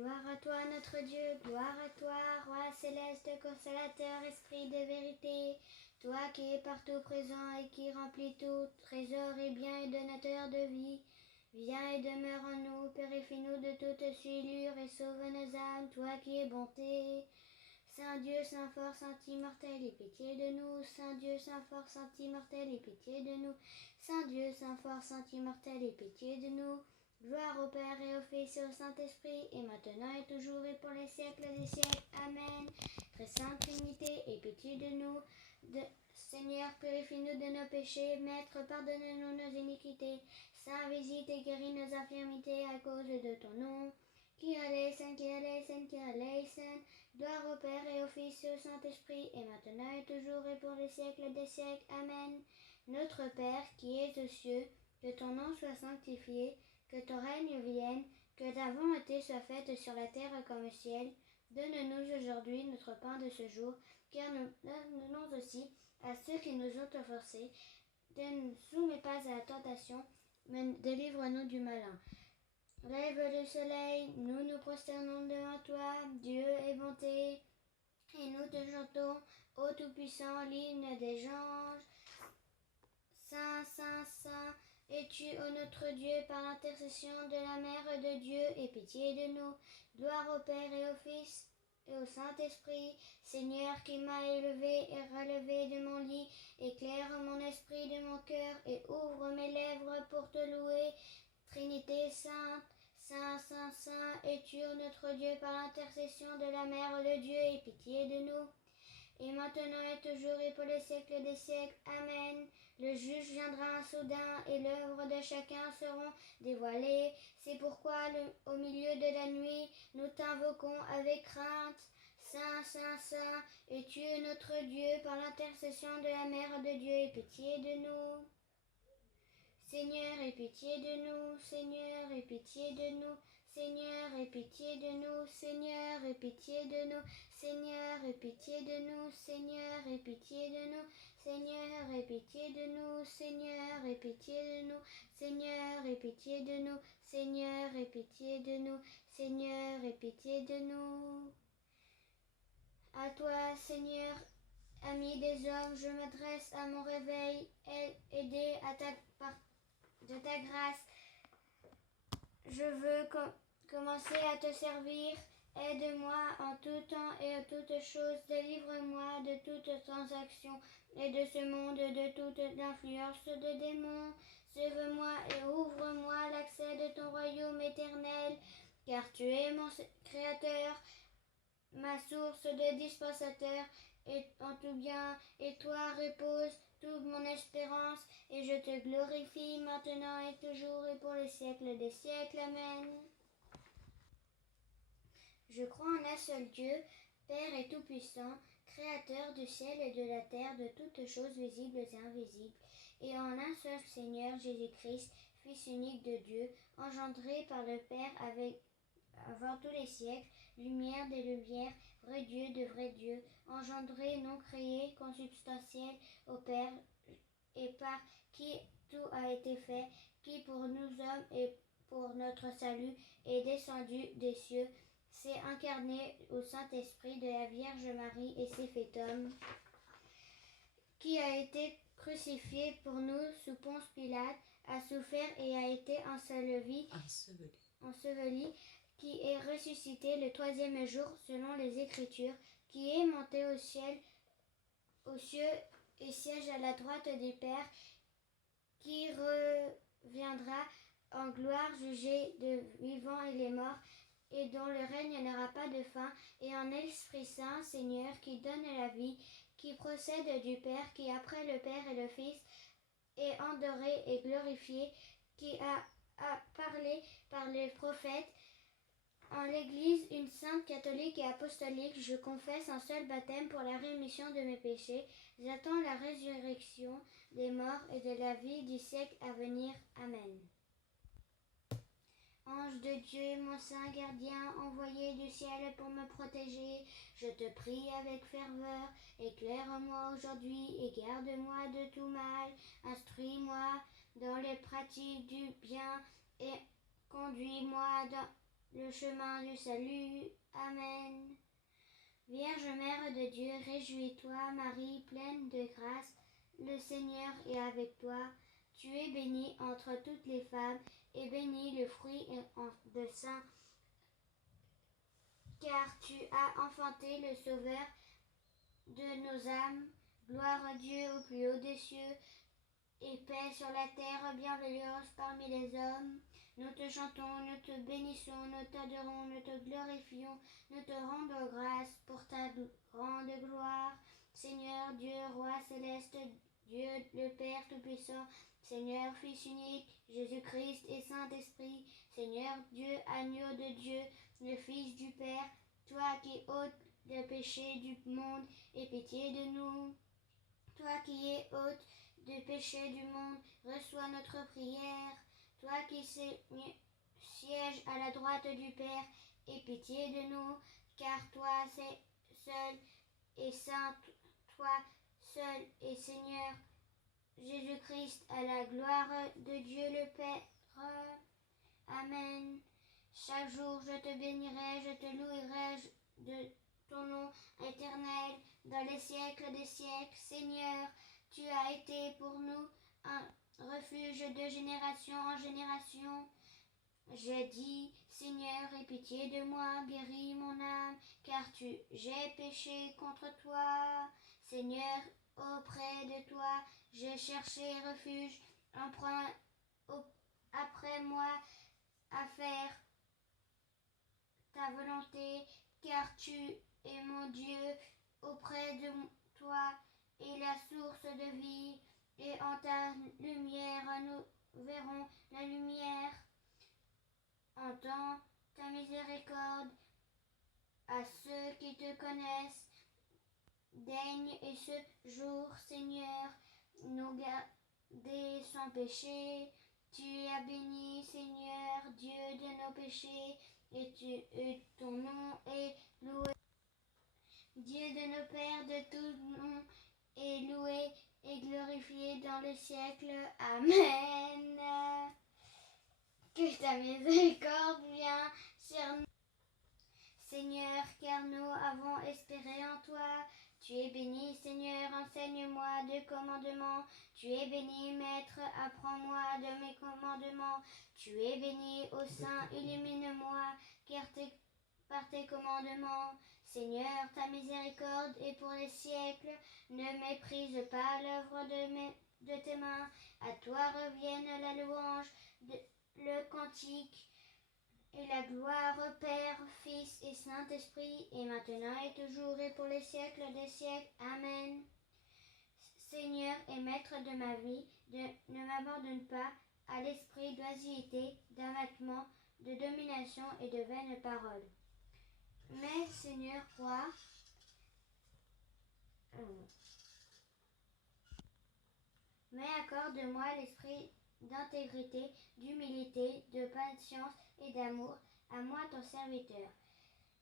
Gloire à toi, notre Dieu, gloire à toi, Roi céleste, consolateur, esprit de vérité, toi qui es partout présent et qui remplis tout, trésor et bien et donateur de vie. Viens et demeure en nous, purifie-nous de toute souillure et sauve nos âmes, toi qui es bonté. Saint Dieu, Saint fort, Saint immortel, aie pitié de nous. Saint Dieu, Saint fort, Saint immortel, aie pitié de nous. Saint Dieu, Saint fort, Saint immortel, aie pitié de nous. Gloire au Père et au Fils et au Saint-Esprit, et maintenant et toujours et pour les siècles des siècles. Amen. Très sainte Trinité, aie pitié de nous. Seigneur, purifie-nous de nos péchés. Maître, pardonne-nous nos iniquités. Saint, visite et guéris nos infirmités à cause de ton nom. Kyrie eleison, Kyrie eleison, Kyrie eleison. Gloire au Père et au Fils et au Saint-Esprit, et maintenant et toujours et pour les siècles des siècles. Amen. Notre Père, qui es aux cieux, que ton nom soit sanctifié, que ton règne vienne, que ta volonté soit faite sur la terre comme au ciel. Donne-nous aujourd'hui notre pain de ce jour, car nous donnons aussi à ceux qui nous ont offensés. Ne nous soumets pas à la tentation, mais délivre-nous du malin. Lève le soleil, nous nous prosternons devant toi, Dieu est bonté, et nous te chantons, ô Tout-Puissant, l'hymne des anges. Saint, Saint, Saint, es-tu, ô notre Dieu, par l'intercession de la Mère de Dieu, aie pitié de nous. Gloire au Père et au Fils et au Saint-Esprit. Seigneur, qui m'a élevé et relevé de mon lit, éclaire mon esprit de mon cœur et ouvre mes lèvres pour te louer. Trinité sainte, Saint, Saint, Saint, es-tu, ô notre Dieu, par l'intercession de la Mère de Dieu, aie pitié de nous. Et maintenant et toujours et pour les siècles des siècles. Amen. Le juge viendra soudain et l'œuvre de chacun seront dévoilées. C'est pourquoi, au milieu de la nuit, nous t'invoquons avec crainte. Saint, Saint, Saint, es-tu notre Dieu, par l'intercession de la Mère de Dieu, aie pitié de nous. Seigneur, aie pitié de nous. Seigneur, aie pitié de nous. Seigneur, aie pitié de nous. Seigneur, aie pitié de nous. Seigneur, aie pitié de nous. Seigneur, aie pitié de nous. Seigneur, aie pitié de nous. Seigneur, aie pitié de nous. Seigneur, aie pitié de nous. Seigneur, aie pitié de nous. Seigneur, aie pitié de nous. À toi, Seigneur, ami des hommes, je m'adresse à mon réveil, aidé de ta grâce. Je veux commencer à te servir. Aide-moi en tout temps et en toutes choses. Délivre-moi de toute transaction et de ce monde, de toute influence de démons. Sauve-moi et ouvre-moi l'accès de ton royaume éternel, car tu es mon Créateur, ma source de dispensateur et en tout bien, et toi repose toute mon espérance, et je te glorifie maintenant et toujours et pour les siècles des siècles. Amen. Je crois en un seul Dieu, Père et Tout-Puissant, Créateur du ciel et de la terre, de toutes choses visibles et invisibles, et en un seul Seigneur Jésus-Christ, Fils unique de Dieu, engendré par le Père avant tous les siècles, lumière des lumières, vrai Dieu de vrai Dieu, engendré, non créé, consubstantiel au Père, et par qui tout a été fait, qui pour nous hommes et pour notre salut est descendu des cieux, s'est incarné au Saint-Esprit de la Vierge Marie et s'est fait homme, qui a été crucifié pour nous sous Ponce Pilate, a souffert et a été enseveli, qui est ressuscité le troisième jour selon les Écritures, qui est monté aux cieux et siège à la droite du Père, qui reviendra en gloire juger les vivants et les morts, et dont le règne n'aura pas de fin, et en Esprit Saint, Seigneur, qui donne la vie, qui procède du Père, qui après le Père et le Fils est adoré et glorifié, qui a parlé par les prophètes. En l'Église, une sainte catholique et apostolique, je confesse un seul baptême pour la rémission de mes péchés. J'attends la résurrection des morts et de la vie du siècle à venir. Amen. Ange de Dieu, mon saint gardien, envoyé du ciel pour me protéger, je te prie avec ferveur, éclaire-moi aujourd'hui et garde-moi de tout mal. Instruis-moi dans les pratiques du bien et conduis-moi le chemin du salut. Amen. Vierge Mère de Dieu, réjouis-toi, Marie, pleine de grâce, le Seigneur est avec toi. Tu es bénie entre toutes les femmes, et béni le fruit de sein, car tu as enfanté le Sauveur de nos âmes. Gloire à Dieu au plus haut des cieux, et paix sur la terre, bienveillance parmi les hommes. Nous te chantons, nous te bénissons, nous t'adorons, nous te glorifions, nous te rendons grâce pour ta grande gloire. Seigneur Dieu, Roi céleste, Dieu le Père Tout-Puissant, Seigneur Fils unique, Jésus-Christ et Saint-Esprit, Seigneur Dieu, agneau de Dieu, le Fils du Père, toi qui ôtes le péché du monde, aie pitié de nous. Toi qui es ôte du péché du monde, reçois notre prière. Toi qui sièges à la droite du Père, aie pitié de nous, car toi seul et saint, toi seul et Seigneur, Jésus-Christ, à la gloire de Dieu le Père. Amen. Chaque jour je te bénirai, je te louerai de ton nom éternel dans les siècles des siècles. Seigneur, tu as été pour nous un refuge de génération en génération. J'ai dit, Seigneur, aie pitié de moi, guéris mon âme, car j'ai péché contre toi. Seigneur, auprès de toi, j'ai cherché refuge, après moi à faire ta volonté, car tu es mon Dieu. Auprès de toi est la source de vie, et en ta lumière nous verrons la lumière. Entends ta miséricorde à ceux qui te connaissent. Daigne et ce jour, Seigneur, nous garder sans péché. Tu as béni, Seigneur, Dieu de nos péchés, et ton nom est loué. Dieu de nos pères, de tout nom est loué et glorifié dans le siècle. Amen. Que ta miséricorde vienne sur nous, Seigneur, car nous avons espéré en toi. Tu es béni, Seigneur, enseigne-moi de commandements. Tu es béni, Maître, apprends-moi de mes commandements. Tu es béni, ô Saint, illumine-moi, car par tes commandements. Seigneur, ta miséricorde est pour les siècles. Ne méprise pas l'œuvre de tes mains. À toi revienne la louange, le cantique et la gloire, Père, Fils et Saint-Esprit, et maintenant et toujours et pour les siècles des siècles. Amen. Seigneur et Maître de ma vie, ne m'abandonne pas à l'esprit d'oisiveté, d'abattement, de domination et de vaines paroles. Mais, Seigneur, Roi, mais accorde-moi l'esprit d'intégrité, d'humilité, de patience et d'amour, à moi ton serviteur.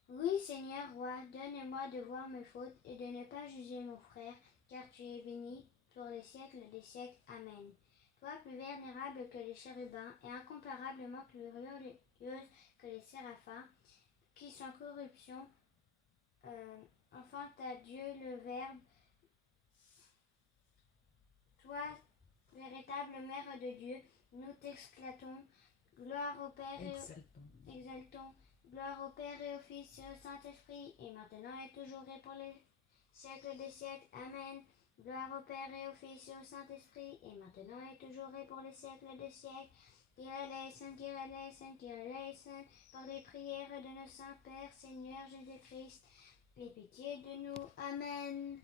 Oui, Seigneur, Roi, donne-moi de voir mes fautes et de ne pas juger mon frère, car tu es béni pour les siècles des siècles. Amen. Toi, plus vénérable que les chérubins et incomparablement plus glorieuse que les séraphins, qui sans corruption enfante à Dieu le Verbe, toi, véritable Mère de Dieu, nous t'exclatons. Gloire au Père et exaltons. Gloire au Père et au Fils et au Saint-Esprit, et maintenant et toujours et pour les siècles des siècles. Amen. Gloire au Père et au Fils et au Saint-Esprit, et maintenant et toujours et pour les siècles des siècles. Kyrie, par les prières de nos saints Pères, Seigneur Jésus-Christ, aie pitié de nous. Amen.